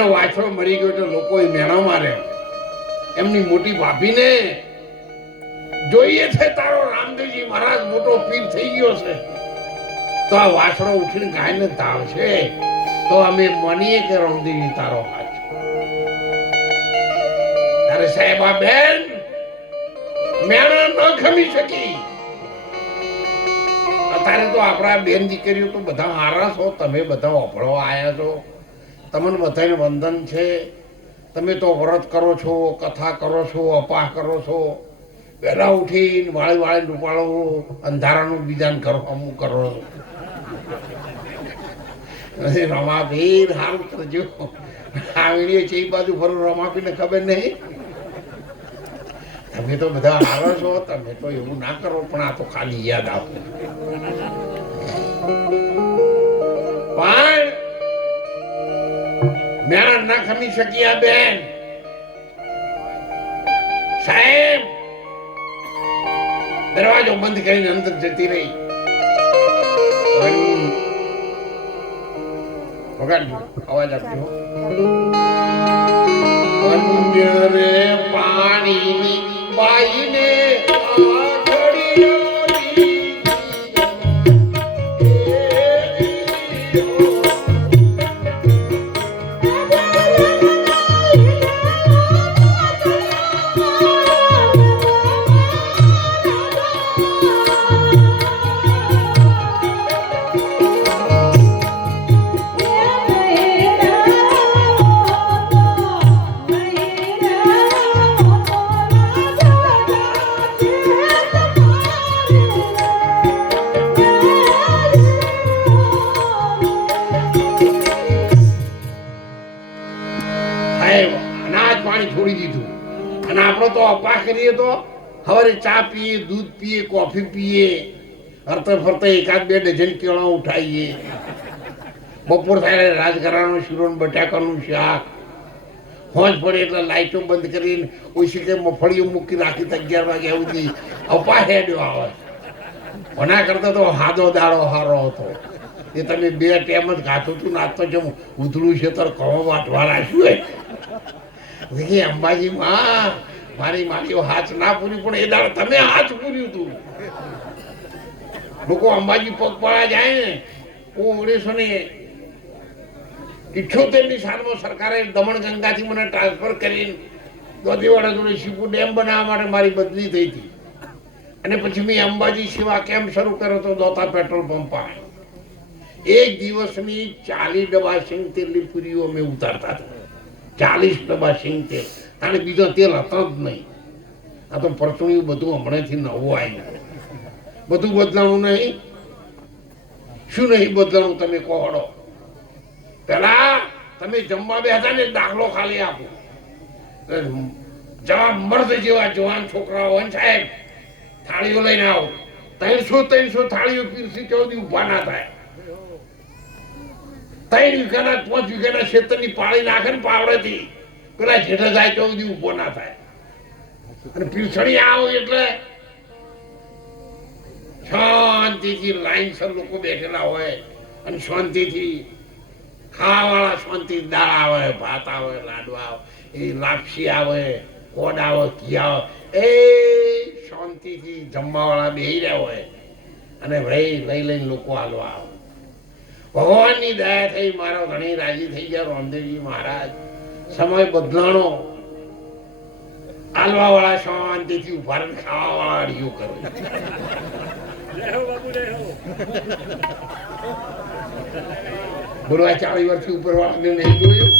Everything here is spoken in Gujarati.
ગાયનો વાછડો મરી ગયો એટલે લોકો મેણો મારે. એમની મોટી ભાભીને જોઈએ છે તારો રામદેવજી મહારાજ મોટો પીર થઈ ગયો છે. તો આ વાછડો ઉઠીને ગાયને ધાવશે. તો અમે માનીએ કે રામદેવજી તારો હાથ તારે આ બેન મેણા ન ખમી શકી. અત્યારે તો આપણા બેન દીકરીઓ તો બધા હારા છો તમે બધા ઓફળવા આવ્યા છો. તમને બધાને વંદન છે. તમે તો વ્રત કરો છો, કથા કરો છો, અપાહ કરો છો. વહેલા ઉઠીને વાળી વાળી રૂપાળો અંધારાનું બીજાને કરો અમુક કરો. છો રમાપીર હારું કરજો. આ છે એ બાજુ ફરું રમાપીને ખબર નહીં. તમે તો બધા હારો છો, તમે તો એવું ના કરો, પણ આ તો ખાલી યાદ આપો મેણા ના ખમી શક્યા બેન. સાહેબ, દરવાજો બંધ કરીને અંદર જતી રહી. વગાડજો, અવાજ આપજો. અન્ય રે પાણીની બાઈને આઘડિયાની છોડી દીધું. અને આપણો તો અપા કરીએ તો હવે ચા પીએ, દૂધ પીએ, કોફી પીએ હરતે ફરતે એકાદ બે ડઝન કેળા ઉઠાવીએ. બપોર થાય રાજઘરાનું શીરોન બટાકાનું શાક. હોજ પડે એટલે લાઈટો બંધ કરીને ઓછી કે મફળીઓ મૂકી રાખી તો અગિયાર વાગ્યા સુધી અપા હેડ્યો આવે ઓના કરતા તો હાદો દાડો હારો હતો. એ તમે બે ટેમ જ ખાતો હતું નાચ તો જેમ છે તો કહો વાટવા રાખ્યું અંબાજી માં, મારી મારીઓ હાથ ના પૂરી, પણ એ દાડો તમે હાથ પૂર્યું તું. લોકો અંબાજી પગપાળા જાય ને ઓગણીસો ને ઇઠ્યોતેરની સાલમાં સરકારે દમણ ગંગાથી મને ટ્રાન્સફર કરીને દોધીવાડા જોડે શીપુ ડેમ બનાવવા માટે મારી બદલી થઈ હતી. અને પછી મેં અંબાજી સેવા કેમ્પ શરૂ કર્યો તો દોતા પેટ્રોલ પંપ એક દિવસની ચાલી ડબ્બા સિંગ તેલની પૂરીઓ અમે ઉતારતા હતા. ચાલીસ ડબ્બા સિંગ તેલ. અને બીજો તેલ હતો જ નહીં. આ તો પરચુણ્યું બધું હમણાંથી નવું આવી બધું બદલાણું નહીં. શું નહીં બદલાણું તમે કહો પેલા તમે જમવા બેઠા ને દાખલો ખાલી આપો. જવા મર્દ જેવા જવાન છોકરાઓ હોય સાહેબ, થાળીઓ લઈને આવો. ત્રણસો ત્રણસો થાળીઓ પીરસી ચૌદી ઊભા ના થાય. ત્રણ વીઘાના પાંચ વીઘાના નાખે ને પાવડેથી. પેલા જેઠા જાય સુધી ઊભો થાય. અને આવો એટલે શાંતિથી લાઈનસર લોકો બેઠેલા હોય અને શાંતિથી ખાવાવાળા શાંતિ દાળ આવે, ભાત આવે, લાડવા આવે, એ લાપસી આવે, કોડ આવે, ઘી આવે, એ શાંતિથી જમવાવાળા બેહી રહ્યા હોય. અને ભાઈ લઈ લઈને લોકો હાલવા આવે. ભગવાનની દયા થઈ મારો ઘણી રાજી થઈ ગયા રામદેવજી મહારાજ. સમય બદલાણો. આલવા વાળા શાંતિથી ઊભા ખાવા વાળા અડીઓ કરો બોલો આ ચાળી વર્ષથી ઉપર વાળાને નહીં જોયું.